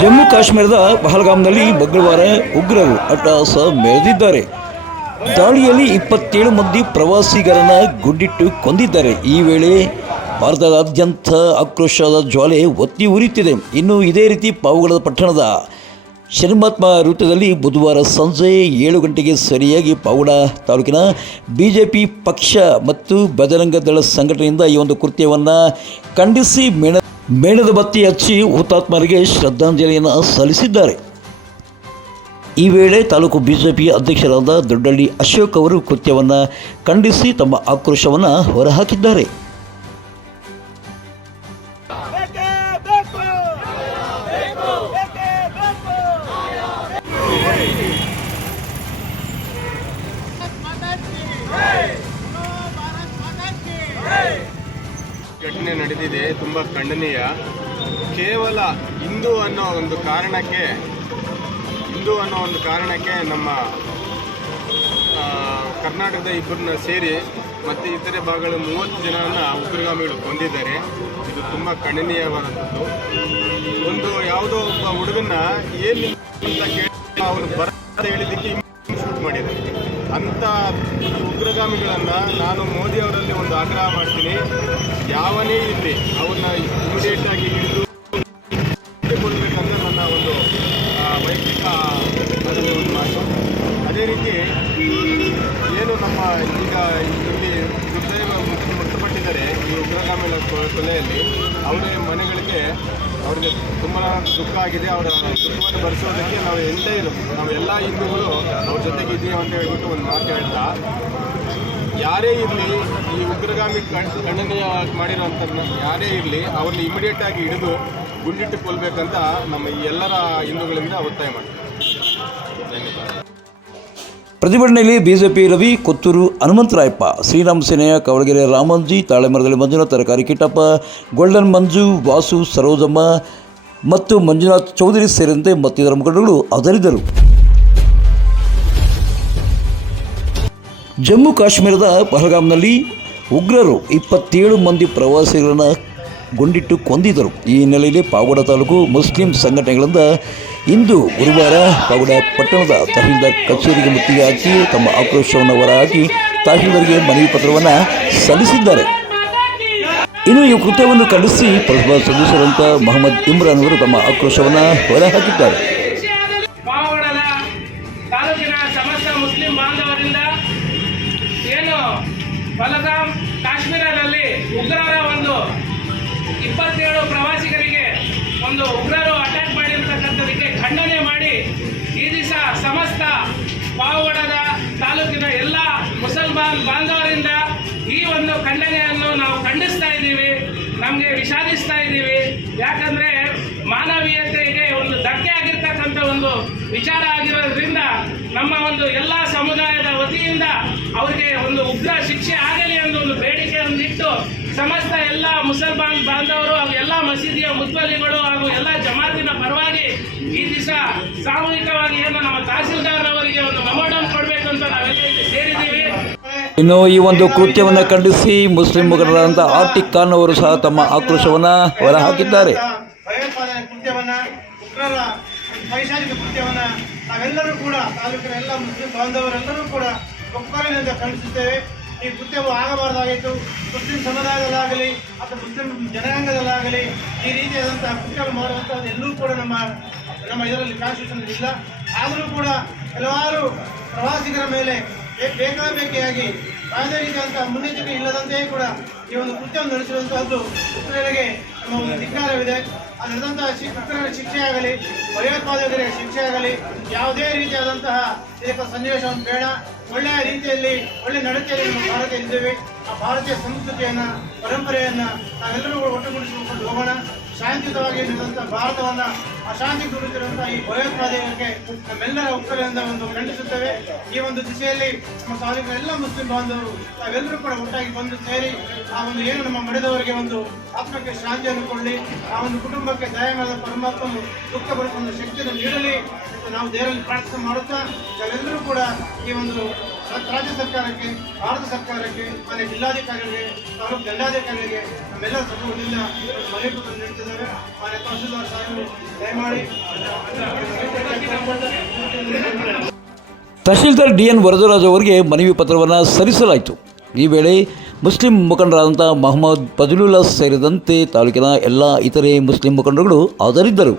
ಜಮ್ಮು ಕಾಶ್ಮೀರದ ಪಹಲ್ಗಾಮ್ನಲ್ಲಿ ಮಂಗಳವಾರ ಉಗ್ರರು ಅಟ್ಟಹಾಸ ಮೆರೆದಿದ್ದಾರೆ. ದಾಳಿಯಲ್ಲಿ 27 ಮಂದಿ ಪ್ರವಾಸಿಗರನ್ನ ಗುಂಡಿಟ್ಟು ಕೊಂದಿದ್ದಾರೆ. ಈ ವೇಳೆ ಭಾರತದಾದ್ಯಂತ ಆಕ್ರೋಶದ ಜ್ವಾಲೆ ಒತ್ತಿ ಉರಿಯುತ್ತಿದೆ. ಇನ್ನು ಇದೇ ರೀತಿ ಪಾವಗಡ ಪಟ್ಟಣದ ಶನಿಮಹಾತ್ಮ ವೃತ್ತದಲ್ಲಿ ಬುಧವಾರ ಸಂಜೆ 7 ಗಂಟೆಗೆ ಸರಿಯಾಗಿ ಪಾವಗಡ ತಾಲೂಕಿನ ಬಿಜೆಪಿ ಪಕ್ಷ ಮತ್ತು ಬಜರಂಗ ದಳ ಸಂಘಟನೆಯಿಂದ ಈ ಒಂದು ಕೃತ್ಯವನ್ನು ಖಂಡಿಸಿ ಮೇಣದ ಬತ್ತಿ ಹಚ್ಚಿ ಹುತಾತ್ಮರಿಗೆ ಶ್ರದ್ಧಾಂಜಲಿಯನ್ನು ಸಲ್ಲಿಸಿದ್ದಾರೆ. ಈ ವೇಳೆ ತಾಲೂಕು ಬಿಜೆಪಿ ಅಧ್ಯಕ್ಷರಾದ ದೊಡ್ಡಳ್ಳಿ ಅಶೋಕ್ ಅವರು ಕೃತ್ಯವನ್ನು ಖಂಡಿಸಿ ತಮ್ಮ ಆಕ್ರೋಶವನ್ನು ಹೊರಹಾಕಿದ್ದಾರೆ. ಘಟನೆ ನಡೆದಿದೆ, ತುಂಬ ಖಂಡನೀಯ. ಕೇವಲ ಹಿಂದೂ ಅನ್ನೋ ಒಂದು ಕಾರಣಕ್ಕೆ ನಮ್ಮ ಕರ್ನಾಟಕದ ಇಬ್ಬರನ್ನ ಸೇರಿ ಮತ್ತು ಇತರೆ ಭಾಗಗಳ 30 ಜನರನ್ನು ಉಗ್ರಗಾಮಿಗಳು ಕೊಂದಿದ್ದಾರೆ. ಇದು ತುಂಬ ಖಂಡನೀಯವಾದಂಥದ್ದು. ಒಂದು ಯಾವುದೋ ಒಬ್ಬ ಹುಡುಗನ್ನ ಏನು ಅಂತ ಕೇಳಿ ಅವನು ಬರ ಹೇಳಿದ್ದಕ್ಕೆ ಶೂಟ್ ಮಾಡಿದ್ದಾರೆ. ಅಂಥ ಉಗ್ರಗಾಮಿಗಳನ್ನು ನಾನು ಮೋದಿ ಅವರಲ್ಲಿ ಒಂದು ಆಗ್ರಹ ಮಾಡ್ತೀನಿ, ಯಾವನೇ ಇರಲಿ ಅವ್ರನ್ನ ಇಮಿಡಿಯೇಟಾಗಿ ಹಿಡಿದು ಕೊಡಬೇಕಂತ ನನ್ನ ಒಂದು ವೈಯಕ್ತಿಕ ಅದರಲ್ಲಿ ಒಂದು ಮಾತು. ಅದೇ ರೀತಿ ಏನು ನಮ್ಮ ಈಗ ಇಲ್ಲಿ ಮೃತಪಟ್ಟಿದ್ದಾರೆ ಈ ಉಗ್ರಗಾಮಿಗಳ ಕೊಲೆಯಲ್ಲಿ, ಅವರ ಮನೆಗಳಿಗೆ ಅವರಿಗೆ ತುಂಬ ದುಃಖ ಆಗಿದೆ. ಅವರ ದುಃಖವನ್ನು ಭರಿಸೋದಕ್ಕೆ ನಾವೆಲ್ಲ ಹಿಂದೂಗಳು ಅವ್ರ ಜೊತೆಗೆ ಇದ್ದೀವಿ ಅಂತ ಹೇಳ್ಬಿಟ್ಟು ಒಂದು ಮಾತು ಹೇಳ್ತಾ, ಯಾರೇ ಇರಲಿ ಈ ಉಗ್ರಗಾಮಿ ಖಂಡನೀಯವಾಗಿ ಮಾಡಿರೋಂಥ ಯಾರೇ ಇರಲಿ ಅವ್ರನ್ನ ಇಮಿಡಿಯೇಟಾಗಿ ಹಿಡಿದು ಗುಂಡಿಟ್ಟು ಕೊಲ್ಲಬೇಕಂತ ನಮ್ಮ ಈ ಎಲ್ಲರ ಹಿಂದೂಗಳಿಂದ ಒತ್ತಾಯ ಮಾಡ್ತೀವಿ. ಪ್ರತಿಭಟನೆಯಲ್ಲಿ ಬಿಜೆಪಿ ರವಿ, ಕೊತ್ತೂರು ಹನುಮಂತರಾಯಪ್ಪ, ಶ್ರೀರಾಮ್ ಸೇನೆಯ ಕವಳಗೆರೆ ರಾಮಂಜಿ, ತಾಳೆಮರದಲ್ಲಿ ಮಂಜುನಾಥ್, ತರಕಾರಿ ಕಿಟ್ಟಪ್ಪ, ಗೋಲ್ಡನ್ ಮಂಜು, ವಾಸು, ಸರೋಜಮ್ಮ ಮತ್ತು ಮಂಜುನಾಥ್ ಚೌಧರಿ ಸೇರಿದಂತೆ ಮತ್ತಿತರ ಮುಖಂಡರುಗಳು ಹಾಜರಿದ್ದರು. ಜಮ್ಮು ಕಾಶ್ಮೀರದ ಪಹಲ್ಗಾಮ್ನಲ್ಲಿ ಉಗ್ರರು 27 ಮಂದಿ ಪ್ರವಾಸಿಗರನ್ನು ಗುಂಡಿಟ್ಟು ಕೊಂದಿದ್ದರು. ಈ ಹಿನ್ನೆಲೆಯಲ್ಲಿ ಪಾವಗಡ ತಾಲೂಕು ಮುಸ್ಲಿಂ ಸಂಘಟನೆಗಳಿಂದ ಇಂದು ಗುರುವಾರ ಪಾವಗಡ ಪಟ್ಟಣದ ತಹಶೀಲ್ದಾರ್ ಕಚೇರಿಗೆ ಮುತ್ತಿಗೆ ಹಾಕಿ ತಮ್ಮ ಆಕ್ರೋಶವನ್ನು ಹೊರಹಾಕಿ ತಹಶೀಲ್ದಾರ್ಗೆ ಮನವಿ ಪತ್ರವನ್ನು ಸಲ್ಲಿಸಿದ್ದಾರೆ. ಇನ್ನು ಈ ಕೃತ್ಯವನ್ನು ಖಂಡಿಸಿ ಪುರಸಭಾ ಸದಸ್ಯರಂತ ಮೊಹಮ್ಮದ್ ಇಮ್ರಾನ್ ಅವರು ತಮ್ಮ ಆಕ್ರೋಶವನ್ನು ಹೊರಹಾಕಿದ್ದಾರೆ. ಪಹಲ್ಗಾಮ್ ಕಾಶ್ಮೀರದಲ್ಲಿ ಉಗ್ರರ ಒಂದು 27 ಪ್ರವಾಸಿಗರಿಗೆ ಒಂದು ಉಗ್ರರು ಅಟ್ಯಾಕ್ ಮಾಡಿರ್ತಕ್ಕಂಥದಕ್ಕೆ ಖಂಡನೆ ಮಾಡಿ ಈ ದಿವಸ ಸಮಸ್ತ ಪಾವಗಡದ ತಾಲೂಕಿನ ಎಲ್ಲ ಮುಸಲ್ಮಾನ್ ಬಾಂಧವರಿಂದ ಈ ಒಂದು ಖಂಡನೆಯನ್ನು ನಾವು ಖಂಡಿಸ್ತಾ ಇದ್ದೀವಿ, ನಮಗೆ ವಿಷಾದಿಸ್ತಾ ಇದ್ದೀವಿ. ಯಾಕಂದರೆ ಮಾನವೀಯತೆಗೆ ಒಂದು ಧಕ್ಕೆ ಆಗಿರ್ತಕ್ಕಂಥ ಒಂದು ವಿಚಾರ ಆಗಿರೋದ್ರಿಂದ ನಮ್ಮ ಒಂದು ಎಲ್ಲ ಸಮುದಾಯದ ವತಿಯಿಂದ ಅವರಿಗೆ ಒಂದು ಉಗ್ರ ಶಿಕ್ಷೆ ಆಗಲಿ ಅನ್ನೋ ಒಂದು ಬೇಡಿಕೆಯನ್ನು ಇಟ್ಟು ಸಮಸ್ತ ಎಲ್ಲ ಮುಸಲ್ಮಾನ್ ಬಾಂಧವರು ಹಾಗೂ ಎಲ್ಲ ಮಸೀದಿಯ ಮುತ್ವಲಿಗಳು ಹಾಗೂ ಎಲ್ಲ ಜಮಾತಿನ ಪರವಾಗಿ ಈ ದಿವಸ ಸಾಮೂಹಿಕವಾಗಿ ಏನು ನಮ್ಮ ತಹಸೀಲ್ದಾರ್ ಅವರಿಗೆ ಒಂದು ಮೆಮೋರಂ ಕೊಡಬೇಕು ಅಂತ ನಾವೆಲ್ಲ ಸೇರಿದ್ದೀವಿ. ಇನ್ನು ಈ ಒಂದು ಕೃತ್ಯವನ್ನು ಖಂಡಿಸಿ ಮುಸ್ಲಿಂ ಮುಖಂಡರಾದಂಥ ಆಟಿಕ್ ಖಾನ್ ಅವರು ಸಹ ತಮ್ಮ ಆಕ್ರೋಶವನ್ನು ಹೊರಹಾಕಿದ್ದಾರೆ. ಪೈಶಾಚಿಕ ಕೃತ್ಯವನ್ನು ನಾವೆಲ್ಲರೂ ಕೂಡ ತಾಲೂಕಿನ ಎಲ್ಲ ಮುಸ್ಲಿಂ ಬಾಂಧವರೆಲ್ಲರೂ ಕೂಡ ಒಕ್ಕೊರಲಿನಿಂದ ಖಂಡಿಸುತ್ತೇವೆ. ಈ ಕೃತ್ಯವು ಆಗಬಾರ್ದಾಗಿತ್ತು. ಮುಸ್ಲಿಂ ಸಮುದಾಯದಲ್ಲಾಗಲಿ ಅಥವಾ ಮುಸ್ಲಿಂ ಜನಾಂಗದಲ್ಲಾಗಲಿ ಈ ರೀತಿಯಾದಂತಹ ಕೃತ್ಯವನ್ನು ಮಾಡುವಂಥದ್ದು ಎಲ್ಲೂ ಕೂಡ ನಮ್ಮ ಇದರಲ್ಲಿ ಕಾನ್ಸ್ಟಿಟ್ಯೂಷನ್ ಇಲ್ಲ. ಆದರೂ ಕೂಡ ಕೆಲವಾರು ಪ್ರವಾಸಿಗರ ಮೇಲೆ ಬೇಕಾಬೇಕಿಯಾಗಿ ಯಾವುದೇ ರೀತಿಯಾದಂತಹ ಮುನ್ನೆಚ್ಚರಿಕೆ ಇಲ್ಲದಂತೆಯೇ ಕೂಡ ಈ ಒಂದು ಕೃತ್ಯವನ್ನು ನಡೆಸಿರುವಂತಹದ್ದು ಉಗ್ರರಿಗೆ ನಮ್ಮ ಒಂದು ಧಿಕ್ಕಾರವಿದೆ. ಅದು ನಡೆದಂತಹ ಉಗ್ರರ ಶಿಕ್ಷೆಯಾಗಲಿ ಭಯೋತ್ಪಾದಕರಿಗೆ ಶಿಕ್ಷೆಯಾಗಲಿ ಯಾವುದೇ ರೀತಿಯಾದಂತಹ ಇದಕ್ಕೆ ಸನ್ನಿವೇಶವನ್ನು ಬೇಡ. ಒಳ್ಳೆಯ ರೀತಿಯಲ್ಲಿ ಒಳ್ಳೆಯ ನಡತೆಯಲ್ಲಿ ನಮ್ಮ ಭಾರತ ಇದ್ದೇವೆ. ಆ ಭಾರತೀಯ ಸಂಸ್ಕೃತಿಯನ್ನು ಪರಂಪರೆಯನ್ನು ನಾವೆಲ್ಲರೂ ಒಟ್ಟುಗೂಡಿಸಿಕೊಂಡು ಹೋಗೋಣ. ಶಾಂತಿಯುತವಾಗಿ ನಡೆದಂಥ ಭಾರತವನ್ನು ಅಶಾಂತಿಗೆ ದೂರುತ್ತಿರುವಂತಹ ಈ ಭಯೋತ್ಪಾದಕರಿಗೆ ನಮ್ಮೆಲ್ಲರ ಒಕ್ಕಲಿನಿಂದ ಒಂದು ಖಂಡಿಸುತ್ತೇವೆ. ಈ ಒಂದು ದಿಶೆಯಲ್ಲಿ ನಮ್ಮ ತಾಲೂಕಿನ ಎಲ್ಲ ಮುಸ್ಲಿಂ ಬಾಂಧವರು ನಾವೆಲ್ಲರೂ ಕೂಡ ಒಟ್ಟಾಗಿ ಬಂದು ಸೇರಿ ಆ ಒಂದು ಏನು ನಮ್ಮ ಮಡಿದವರಿಗೆ ಒಂದು ಆತ್ಮಕ್ಕೆ ಶಾಂತಿಯನ್ನು ಕೊಡಲಿ, ಆ ಒಂದು ಕುಟುಂಬಕ್ಕೆ ದಯಾಮಯದ ಪರಮಾತ್ಮನು ದುಃಖ ಭರಿಸುವ ಶಕ್ತಿಯನ್ನು ನೀಡಲಿ ನಾವು ದೇವರಲ್ಲಿ ಪ್ರಾರ್ಥನೆ ಮಾಡುತ್ತಾ ನಾವೆಲ್ಲರೂ ಕೂಡ ಈ ಒಂದು ರಾಜ್ಯ ಸರ್ಕಾರಕ್ಕೆ, ಭಾರತ ಸರ್ಕಾರಕ್ಕೆ, ಮಾನ್ಯ ಜಿಲ್ಲಾಧಿಕಾರಿಗಳಿಗೆ, ತಾಲೂಕು ದಂಡಾಧಿಕಾರಿಗಳಿಗೆ ನಮ್ಮೆಲ್ಲರ ಸಭೆಗಳಿಂದ ಮನವಿ ಪತ್ರ ನೀಡುತ್ತಿದ್ದೇವೆ. ಮಾನ್ಯ ತಹಸೀಲ್ದಾರ್ ಸಾಹೇಬರು ದಯಮಾಡಿ ತಹಶೀಲ್ದಾರ್ ಡಿ.ಎನ್. ವರದರಾಜ್ ಅವರಿಗೆ ಮನವಿ ಪತ್ರವನ್ನು ಸಲ್ಲಿಸಲಾಯಿತು. ಈ ವೇಳೆ ಮುಸ್ಲಿಂ ಮುಖಂಡರಾದಂಥ ಮೊಹಮ್ಮದ್ ಫಜಲುಲ್ಲಾ ಸೇರಿದಂತೆ ತಾಲೂಕಿನ ಎಲ್ಲ ಇತರೆ ಮುಸ್ಲಿಂ ಮುಖಂಡರುಗಳು ಹಾಜರಿದ್ದರು.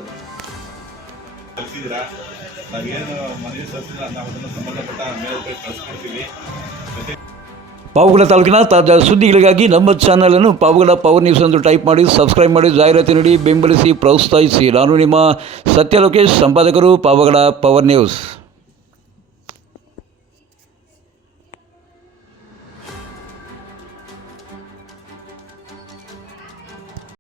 ಪಾವಗಡ ತಾಲೂಕಿನ ತಾಜಾ ಸುದ್ದಿಗಳಿಗಾಗಿ ನಮ್ಮ ಚಾನಲನ್ನು ಪಾವಗಡ ಪವರ್ ನ್ಯೂಸ್ ಎಂದು ಟೈಪ್ ಮಾಡಿ, ಸಬ್ಸ್ಕ್ರೈಬ್ ಮಾಡಿ, ಜಾಹೀರಾತು ನೀಡಿ, ಬೆಂಬಲಿಸಿ, ಪ್ರೋತ್ಸಾಹಿಸಿ. ನಾನು ನಿಮ್ಮ ಸತ್ಯ ಲೋಕೇಶ್, ಸಂಪಾದಕರು, ಪಾವಗಡ ಪವರ್ ನ್ಯೂಸ್.